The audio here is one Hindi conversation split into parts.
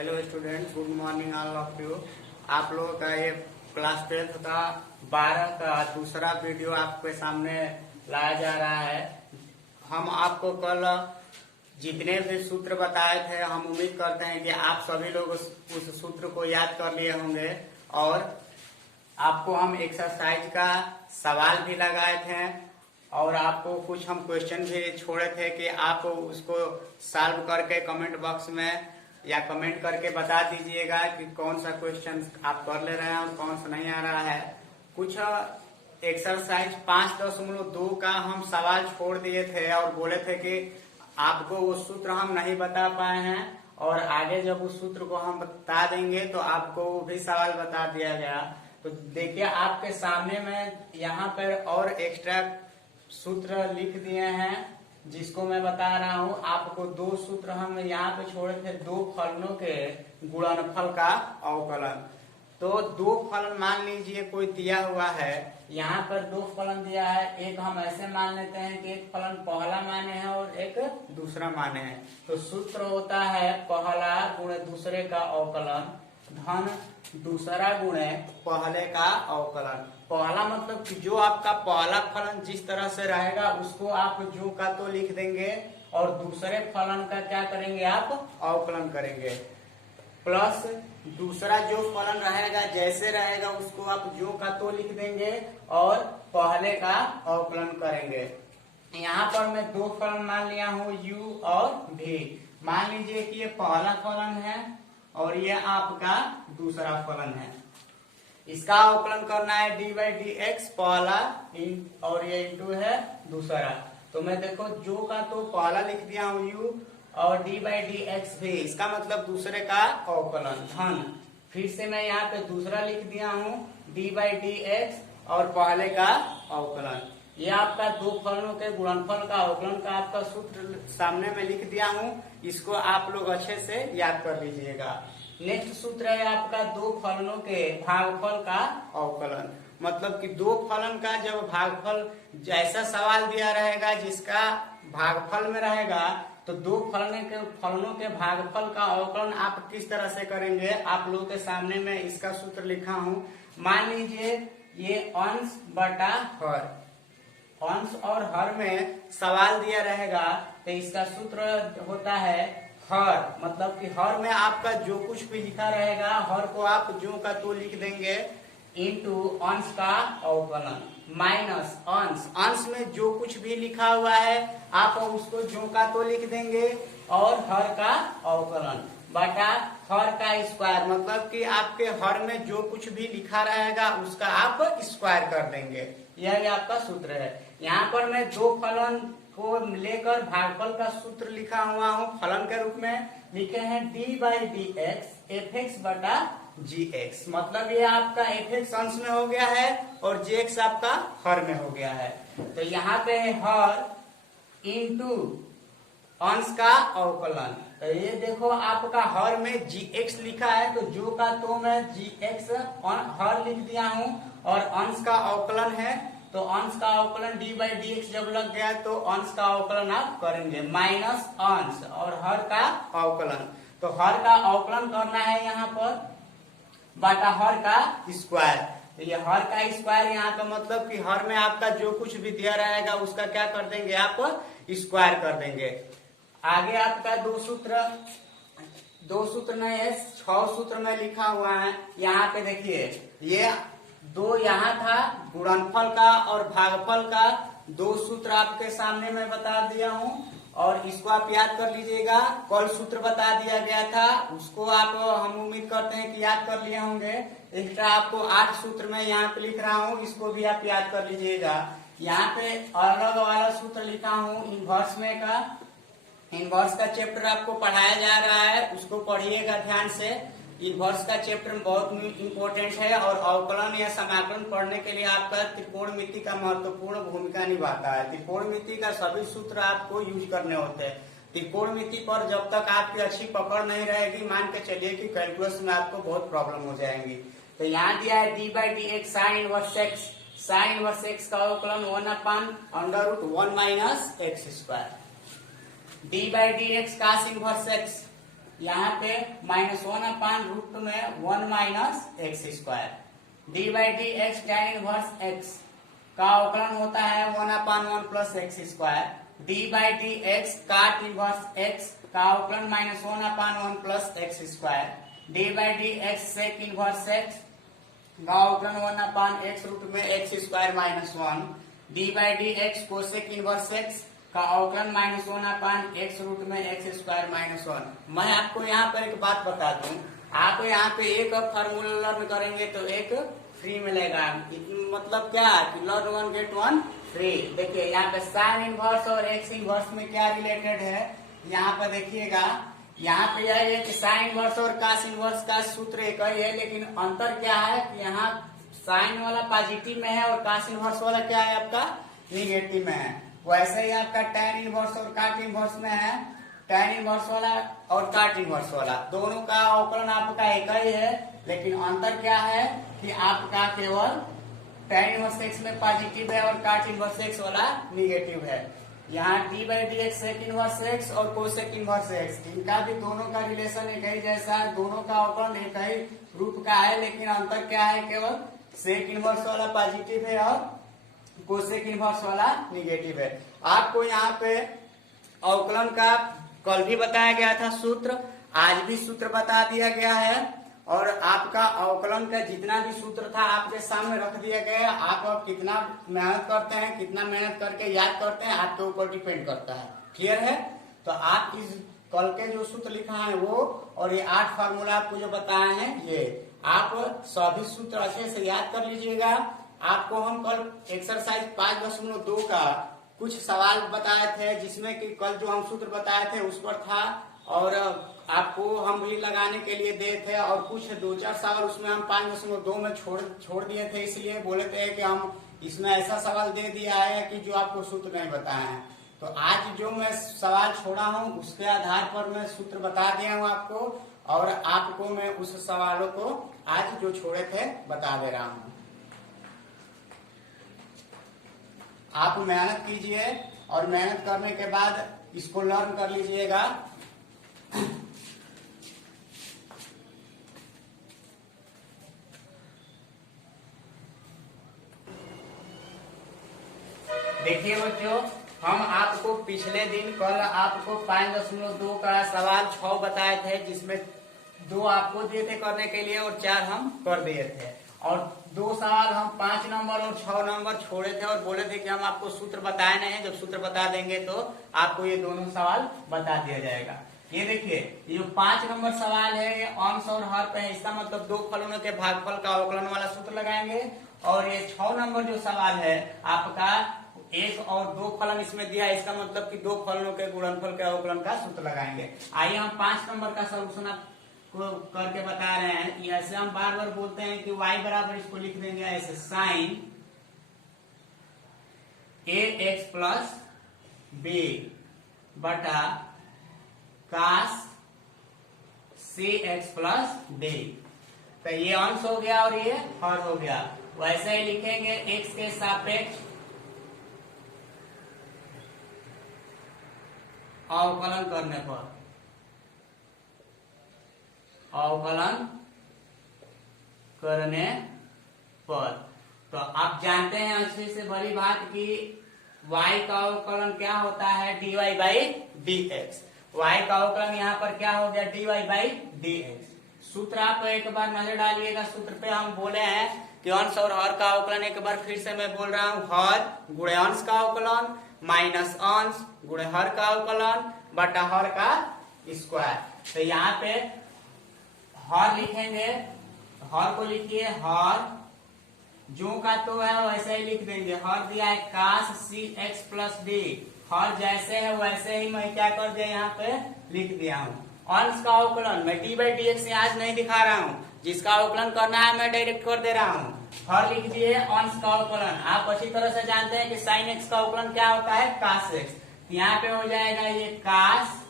Hello students, good morning all of you. आप लोगों का ये क्लास 12 का 12 का दूसरा वीडियो आपके सामने लाया जा रहा है। हम आपको कल जितने भी सूत्र बताए थे, हम उम्मीद करते हैं कि आप सभी लोग उस सूत्र को याद कर लिए होंगे और आपको हम एक्सरसाइज का सवाल भी लगाए थे और आपको कुछ हम क्वेश्चन भी छोड़े थे कि आप उसको सॉल्व करके कमेंट बॉक्स में या कमेंट करके बता दीजिएगा कि कौन सा क्वेश्चन आप कर ले रहे हैं और कौन सा नहीं आ रहा है। कुछ एक्सरसाइज 5.2 का हम सवाल छोड़ दिए थे और बोले थे कि आपको वो सूत्र हम नहीं बता पाए हैं और आगे जब उस सूत्र को हम बता देंगे तो आपको वो भी सवाल बता दिया गया। तो देखिए आपके सामने में यहाँ पर और एक्स्ट्रा सूत्र लिख दिए हैं जिसको मैं बता रहा हूँ आपको। दो सूत्र हम यहाँ पे छोड़े थे, दो फलनों के गुणनफल का अवकलन। तो दो फलन मान लीजिए कोई दिया हुआ है, यहाँ पर दो फलन दिया है। एक हम ऐसे मान लेते हैं कि एक फलन पहला माने है और एक दूसरा माने है। तो सूत्र होता है पहला गुणे दूसरे का अवकलन धन दूसरा गुणे पहले का अवकलन। पहला मतलब कि जो आपका पहला फलन जिस तरह से रहेगा उसको आप जो का तो लिख देंगे और दूसरे फलन का क्या करेंगे, आप अवकलन करेंगे। प्लस दूसरा जो फलन रहेगा जैसे रहेगा उसको आप जो का तो लिख देंगे और पहले का अवकलन करेंगे। यहाँ पर मैं दो फलन मान लिया हूँ u और v। मान लीजिए कि ये पहला फलन है और ये आपका दूसरा फलन है। इसका अवकलन करना है d/dx पहला और ये इंटू है दूसरा। तो मैं देखो जो का तो पहला लिख दिया हूँ u और d/dx भी, इसका मतलब दूसरे का अवकलन धन। फिर से मैं यहाँ पे दूसरा लिख दिया हूँ d/dx और पहले का अवकलन। ये आपका दो फलनों के गुणनफल का अवकलन का आपका सूत्र सामने में लिख दिया हूँ। इसको आप लोग अच्छे से याद कर लीजिएगा। नेक्स्ट सूत्र है आपका दो फलनों के भागफल का अवकलन। मतलब कि दो फलन का जब भागफल जैसा सवाल दिया रहेगा जिसका भागफल में रहेगा तो दो फलनों के भागफल का अवकलन आप किस तरह से करेंगे, आप लोगों के सामने में इसका सूत्र लिखा हूँ। मान लीजिए ये अंश बटा हर, अंश और हर में सवाल दिया रहेगा तो इसका सूत्र होता है हर। मतलब कि हर में आपका जो कुछ भी लिखा रहेगा हर को आप जो का तो लिख देंगे इंटू अंश का अवकलन माइनस अंश। अंश में जो कुछ भी लिखा हुआ है आप उसको जो का तो लिख देंगे और हर का अवकलन बटा हर का स्क्वायर। मतलब कि आपके हर में जो कुछ भी लिखा रहेगा उसका आप स्क्वायर कर देंगे। यही आपका सूत्र है। यहाँ पर मैं दो फलन को लेकर भागफल का सूत्र लिखा हुआ हूँ। फलन के रूप में लिखे हैं d/dx fx बटा gx। मतलब ये आपका fx अंश में हो गया है और gx आपका हर में हो गया है। तो यहाँ पे है हर इंटू अंश का अवकलन। तो ये देखो आपका हर में gx लिखा है तो जो का तो मैं gx हर लिख दिया हूँ और अंश का अवकलन है तो अंश का अवकलन d/dx जब लग गया तो अंश का अवकलन आप करेंगे माइनस अंश और हर का अवकलन। तो हर का अवकलन करना है यहाँ पर बटा हर का स्क्वायर। तो ये हर का स्क्वायर यहाँ पे मतलब कि हर में आपका जो कुछ भी दिया रहेगा उसका क्या कर देंगे, आप स्क्वायर कर देंगे। आगे आपका दो सूत्र नहीं है, 6 सूत्र में लिखा हुआ है। यहाँ पे देखिए ये दो यहाँ था गुणनफल का और भागफल का दो सूत्र आपके सामने मैं बता दिया हूँ और इसको आप याद कर लीजिएगा। कल सूत्र बता दिया गया था उसको आप हम उम्मीद करते हैं कि याद कर लिए होंगे। एक्स्ट्रा आपको 8 सूत्र में यहाँ पे लिख रहा हूँ, इसको भी आप याद कर लीजिएगा। यहाँ पे अलग वाला सूत्र लिखा हूँ इनवर्स में का। इनवर्स का चैप्टर आपको पढ़ाया जा रहा है, उसको पढ़िएगा ध्यान से। इनवर्स का चैप्टर बहुत इंपॉर्टेंट है और अवकलन या समाकलन पढ़ने के लिए आपका त्रिकोणमिति का महत्वपूर्ण भूमिका निभाता है। त्रिकोणमिति का सभी सूत्र आपको यूज करने होते हैं। त्रिकोणमिति पर जब तक आपकी अच्छी पकड़ नहीं रहेगी, मान के चलिए कि कैलकुलस में आपको बहुत प्रॉब्लम हो जाएंगी। तो यहाँ दिया है d/dx sine inverse x। Sine inverse x का अवकलन 1/√1 - x²। d/dx cos inverse x यहाँ पे -1/√2 में 1 minus x square, d by d x tan inverse x का अवकलन होता है 1/1 plus x square, d by d x cot inverse x का अवकलन -1/1 plus x square, d by d x sec inverse x का अवकलन 1/x रूट में x square -1, d by d x cosec inverse x का अवकलन -1/x रूट में एक्स स्क्वायर -1। मैं आपको यहाँ पर एक बात बता दूं, आप यहाँ पे एक फार्मूला लर्न करेंगे तो एक फ्री मिलेगा। मतलब क्या कि लर्न 1 गेट 1 फ्री। देखिए यहाँ पे साइन इनवर्स और एक्स इनवर्स में क्या रिलेटेड है, यहाँ पर देखिएगा, यहाँ पे यह है कि साइन इनवर्स और कास इनवर्स का सूत्र एक ही है, लेकिन अंतर क्या है कि यहाँ साइन वाला पॉजिटिव में है और कास इनवर्स वाला क्या है आपका निगेटिव में है। वैसे ही आपका टैन इनवर्स और काट इनवर्स में है, टैन इनवर्स वाला और काट इनवर्स वाला दोनों का अवकलन आपका एक ही है, लेकिन अंतर क्या है कि आपका केवल टैन इनवर्स एक्स में पॉजिटिव है और काट इनवर्स एक्स वाला निगेटिव है। यहाँ d by d x sec inverse x और कोसेक इनवर्स एक्स, इनका भी दोनों का रिलेशन एक ही जैसा है, दोनों का अवकलन एक ही रूप का है, लेकिन अंतर क्या है, केवल सेक इनवर्स वाला पॉजिटिव है और कोसेक इनवर्स वाला निगेटिव है। आपको यहाँ पे अवकलन का कल भी बताया गया था सूत्र, आज भी सूत्र बता दिया गया है, और आपका अवकलन का जितना भी सूत्र था आपके सामने रख दिया गया है। आप कितना मेहनत करते हैं, कितना मेहनत करके याद करते हैं, आपके ऊपर डिपेंड करता है। क्लियर है? तो आप इस कल के जो सूत्र लिखा है वो और ये 8 फार्मूला आपको जो बताए हैं, ये आप सभी सूत्र अच्छे से याद कर लीजिएगा। आपको हम कल एक्सरसाइज 5.2 का कुछ सवाल बताए थे, जिसमें कि कल जो हम सूत्र बताए थे उस पर था, और आपको हम भी लगाने के लिए दे थे, और कुछ 2-4 सवाल उसमें हम 5.2 में छोड़ दिए थे, इसलिए बोले थे कि हम इसमें ऐसा सवाल दे दिया है कि जो आपको सूत्र नहीं बताए हैं। तो आज जो मैं सवाल छोड़ा हूँ उसके आधार पर मैं सूत्र बता दिया हूँ आपको, और आपको मैं उस सवालों को आज जो छोड़े थे बता दे रहा हूँ। आप मेहनत कीजिए और मेहनत करने के बाद इसको लर्न कर लीजिएगा। देखिए बच्चों, हम आपको पिछले दिन कल आपको 5.2 का सवाल 6 बताए थे, जिसमें 2 आपको दिए थे करने के लिए और 4 हम कर दिए थे, और 2 सवाल हम 5 नंबर और 6 नंबर छोड़े थे और बोले थे कि हम आपको सूत्र बताए नहीं, जब सूत्र बता देंगे तो आपको ये दोनों सवाल बता दिया जाएगा। ये देखिए, ये जो 5 नंबर सवाल है ये अंश और हर पे है, इसका मतलब 2 फलनों के भागफल का अवकलन वाला सूत्र लगाएंगे। और ये 6 नंबर जो सवाल है आपका 1 और 2 फलन इसमें दिया है, इसका मतलब कि 2 फलनों के गुणनफल के अवकलन का सूत्र लगाएंगे। आइए हम 5 नंबर का सोल्यूशन आपको करके बता रहे हैं। ऐसे हम बार बार बोलते हैं कि y बराबर इसको लिख देंगे ऐसे, साइन ax प्लस b बटा कास cx प्लस d। तो ये अंश हो गया और ये हर हो गया। वैसे ही लिखेंगे x के सापेक्ष अवकलन करने पर, अवकलन करने पर। तो आप जानते हैं अच्छे से बड़ी बात कि y का अवकलन क्या होता है, dy बाई dx। y का अवकलन यहाँ पर क्या हो गया, dy बाई dx। सूत्र आप एक बार नजर डालिएगा, सूत्र पे हम बोले हैं कि अंश और हर का अवकलन, एक बार फिर से मैं बोल रहा हूँ, हर गुणे अंश का अवकलन माइनस अंश गुणे हर का अवकलन बटा हर का स्क्वायर। तो यहाँ पे हर लिखेंगे, हर को लिखिए, हर जो का तो है वैसे ही लिख देंगे, हर दिया है कास cx प्लस डी, हर जैसे है वैसे ही मैं क्या कर दिया यहाँ पे लिख दिया हूँ। अंश का अवकलन मैं डी बाई डी एक्स आज नहीं दिखा रहा हूँ, जिसका अवकलन करना है मैं डायरेक्ट कर दे रहा हूँ। हर लिख दिए अंश का अवकलन। आप अच्छी तरह से जानते हैं कि साइन एक्स का अवकलन क्या होता है, कास एक्स। यहाँ पे हो जाएगा ये कास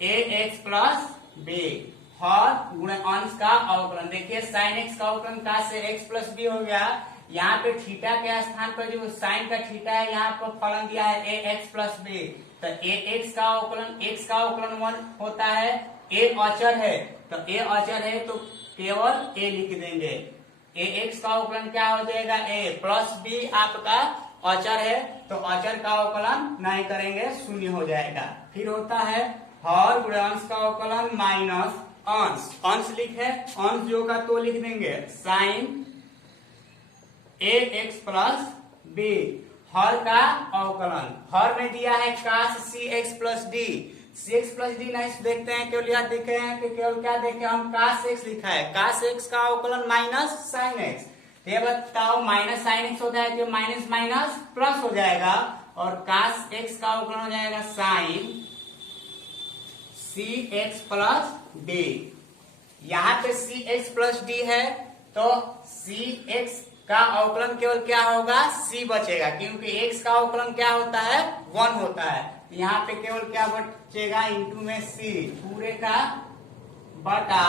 ए एक्स प्लस बी, हर गुणे अंश का अवकलन। देखिए साइन एक्स का अवकलन कास से एक्स प्लस बी हो गया। यहाँ पे थीटा के स्थान पर जो साइन का थीटा है, यहाँ पर फलन दिया है ए एक्स प्लस बी, तो ए एक्स का अवकलन, एक्स का अवकलन 1 होता है ए अचर है, तो ए अचर है तो केवल ए लिख देंगे। ए एक्स का अवकलन क्या हो जाएगा, ए प्लस बी आपका अचर है तो अचर का अवकलन नहीं करेंगे, शून्य हो जाएगा। फिर होता है हर गुणे अंश का अवकलन माइनस अंश, अंश लिखे अंश जो का तो लिख देंगे साइन ए एक्स प्लस बी, हर का अवकलन, हर में दिया है कास सी एक्स प्लस डी, सी एक्स प्लस डी नहीं देखते हैं, केवल यहाँ देखे हैं कि केवल क्या देखे हम कास एक्स लिखा है, कास एक्स का अवकलन माइनस साइन एक्स, ये बताओ माइनस साइन एक्स होता है तो माइनस माइनस प्लस हो जाएगा और कास एक्स का अवकलन हो जाएगा साइन सी एक्स प्लस डी। यहाँ पे सी एक्स प्लस डी है तो सी एक्स का अवकलन केवल क्या होगा, सी बचेगा, क्योंकि एक्स का अवकलन क्या होता है 1 होता है। यहाँ पे केवल क्या बचेगा, इंटू में सी पूरे का बटा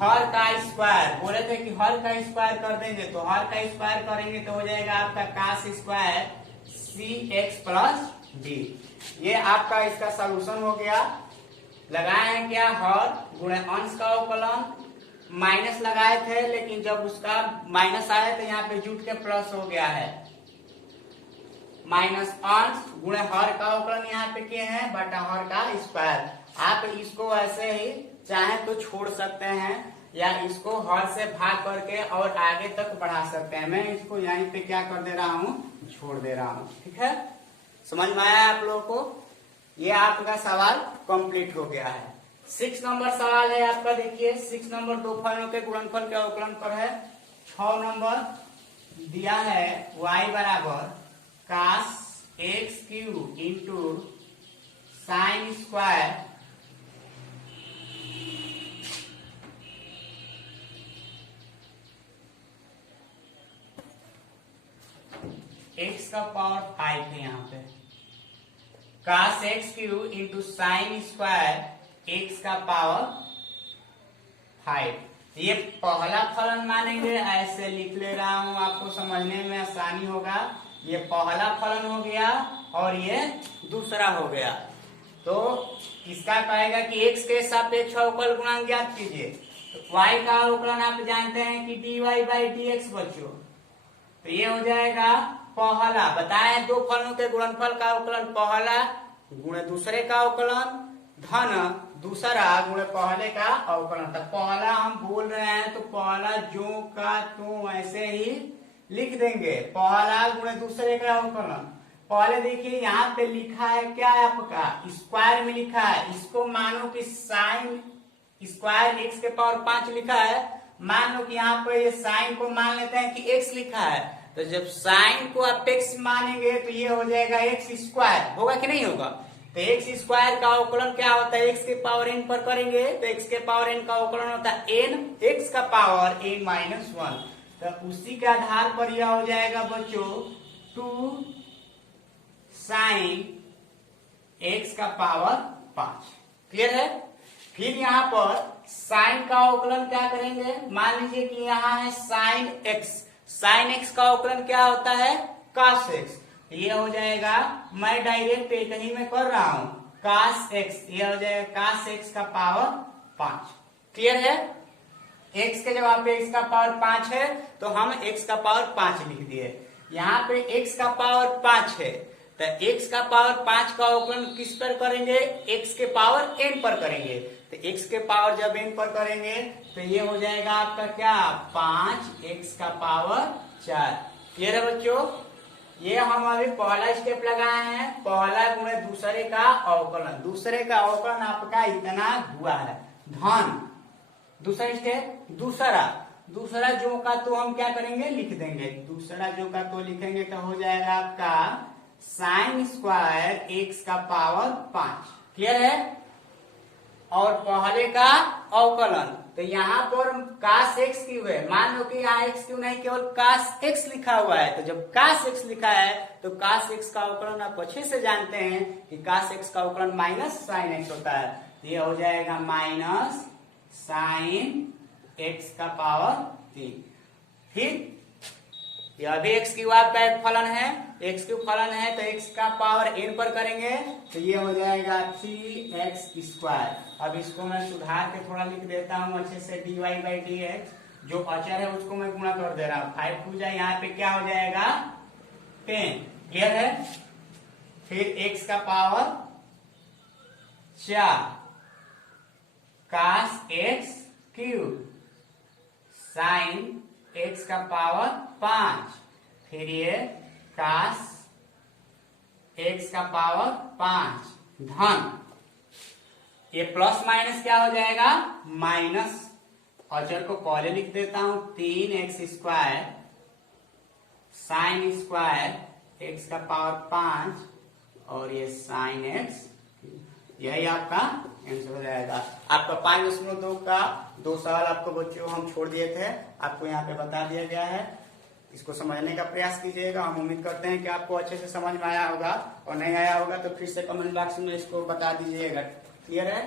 हर का स्क्वायर, बोले थे कि हर का स्क्वायर कर देंगे तो हर का स्क्वायर करेंगे तो हो जाएगा आपका कास स्क्वायर सी एक्स प्लस डी। ये आपका इसका सॉल्यूशन हो गया। लगाए हैं क्या, हर गुणे अंश का अवकलन, माइनस लगाए थे लेकिन जब उसका माइनस आया तो यहाँ पे जुट के प्लस हो गया है, माइनस अंश गुणे हर का अवकलन यहाँ पे किए हैं बटा हर का स्क्वायर। आप इसको ऐसे ही चाहे तो छोड़ सकते हैं या इसको हर से भाग करके और आगे तक बढ़ा सकते हैं। मैं इसको यहीं पे क्या कर दे रहा हूँ, छोड़ दे रहा हूँ। ठीक है, समझ में आया आप लोगों को? ये आपका सवाल कंप्लीट हो गया है। 6 नंबर सवाल है आपका, देखिए 6 नंबर दो फलों के गुणनफल के अवकलन पर है। 6 नंबर दिया है y बराबर cos x q into sine square x का पावर 5 है। यहाँ पे cos x q into sine square x का पावर 5, ये पहला फलन मानेंगे, ऐसे लिख ले रहा हूं आपको समझने में आसानी होगा। ये पहला फलन हो गया और ये दूसरा हो गया। तो इसका कहेगा कि x के सापेक्ष अवकल गुणांक ज्ञात कीजिए। तो y का अवकलन आप जानते हैं कि dy बाई dx बच्चों, तो ये हो जाएगा पहला, बताए दो फलों के गुणनफल का अवकलन पहला गुणे दूसरे का अवकलन धन दूसरा गुणे पहले का अवकलन। तो पहला हम बोल रहे हैं तो पहला जो का तो ऐसे ही लिख देंगे, पहला गुणे दूसरे का अवकलन। पहले देखिए यहाँ पे लिखा है क्या है आपका, स्क्वायर में लिखा है, इसको मानो कि साइन स्क्वायर एक्स के पावर 5 लिखा है, मान लो कि यहाँ पर ये साइन को मान लेते हैं कि एक्स लिखा है, तो जब साइन को आप एक्स मानेंगे तो ये हो जाएगा एक्स स्क्वायर, होगा कि नहीं होगा? तो एक्स स्क्वायर का अवकलन क्या होता है, एक्स के पावर एन पर करेंगे तो एक्स के पावर एन का अवकलन होता है एन एक्स का पावर एन माइनस 1। तो उसी के आधार पर यह हो जाएगा बच्चों 2 साइन एक्स का पावर 5। क्लियर है? फिर यहाँ पर साइन का अवकलन क्या करेंगे, मान लीजिए कि यहाँ है साइन एक्स, साइन एक्स का अवकलन क्या होता है कास एक्स, ये हो जाएगा, मैं डायरेक्ट एक ही में कर रहा हूं, कास एक्स, ये हो जाएगा कास एक्स का पावर 5। क्लियर है? एक्स के जगह पे एक्स का पावर 5 है तो हम एक्स का पावर 5 लिख दिए। यहाँ पे एक्स का पावर 5 है तो एक्स का पावर 5 का अवकलन किस पर करेंगे, एक्स के पावर एन पर करेंगे। तो एक्स के पावर जब एन पर करेंगे तो ये हो जाएगा आपका क्या 5 एक्स का पावर 4। क्लियर है बच्चों? ये हम अभी पहला स्टेप लगाए हैं, पहला गुणे दूसरे का अवकलन, दूसरे का अवकलन आपका इतना हुआ है धन। दूसरा स्टेप दूसरा जो का तो हम क्या करेंगे लिख देंगे, दूसरा जो का तो लिखेंगे तो हो जाएगा आपका साइन स्क्वायर एक्स का पावर 5। क्लियर है? और पहले का अवकलन, तो यहाँ पर कास एक्स क्यू है, मान लो कि यहाँ एक्स क्यू नहीं केवल कास एक्स लिखा हुआ है, तो जब कास एक्स लिखा है तो कास एक्स का अवकलन आप अच्छे से जानते हैं कि कास एक्स का अवकलन माइनस साइन एक्स होता है, तो ये हो जाएगा माइनस साइन एक्स का पावर 3। फिर यह भी एक्स क्यू आपका एक फलन है एक्स क्यूब फलन है तो एक्स का पावर n पर करेंगे तो ये हो जाएगा 3x²। अब इसको मैं सुधार के थोड़ा लिख देता हूँ अच्छे से, dy/dx जो अचर है उसको मैं गुणा कर दे रहा हूँ। 5 2 जाए, यहाँ पे क्या हो जाएगा 10। क्लियर है। फिर x का power 4 cos x³ sin x का पावर 5, फिर ये cos x का पावर 5 धन, ये प्लस माइनस क्या हो जाएगा माइनस। अचर को पहले लिख देता हूं 3x² sin स्क्वायर x का पावर 5 और ये sin x, यही आपका आंसर हो जाएगा। आपका 5.2 का 2 सवाल आपको बच्चों हम छोड़ दिए थे, आपको यहाँ पे बता दिया गया है। इसको समझने का प्रयास कीजिएगा। हम उम्मीद करते हैं कि आपको अच्छे से समझ में आया होगा, और नहीं आया होगा तो फिर से कमेंट बॉक्स में इसको बता दीजिएगा। क्लियर है।